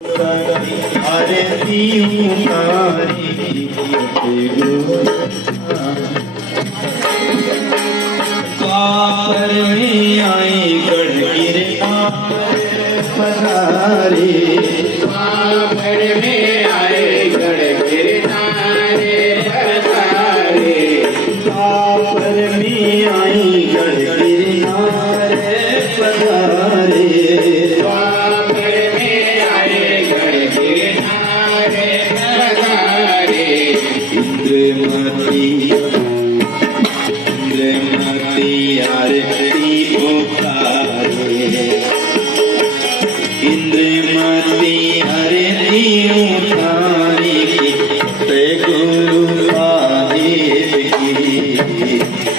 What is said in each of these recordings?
आरती उतारी पार में आई गढ़ गिरनार पधारे पार में आए गढ़ गिरनार पधारे पार में आई गढ़ गिरनार पधारे पार में आए गढ़ गिरनार पधारे इंद्रमती आरती उतारे इंद्रमती आरती उतारी ते गुरु साहिब की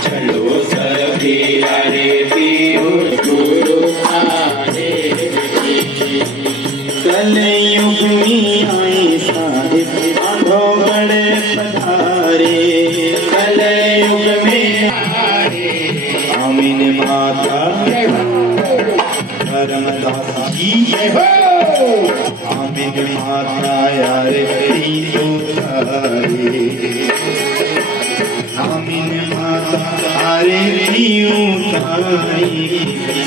चलो सभी आरती गुरु साहिब की कलयुग में आई साहिब आंधो बड़े पधारे कलयुग में आमीन माता धर्मदास जी आमीन माता यार उतारे आमीन माता आरती उतारी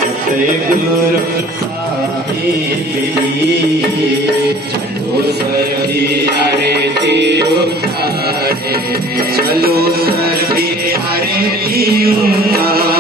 सतगुरु साहिब की चलो सभी आरती उतारे चलो सर्वे आरती उतारे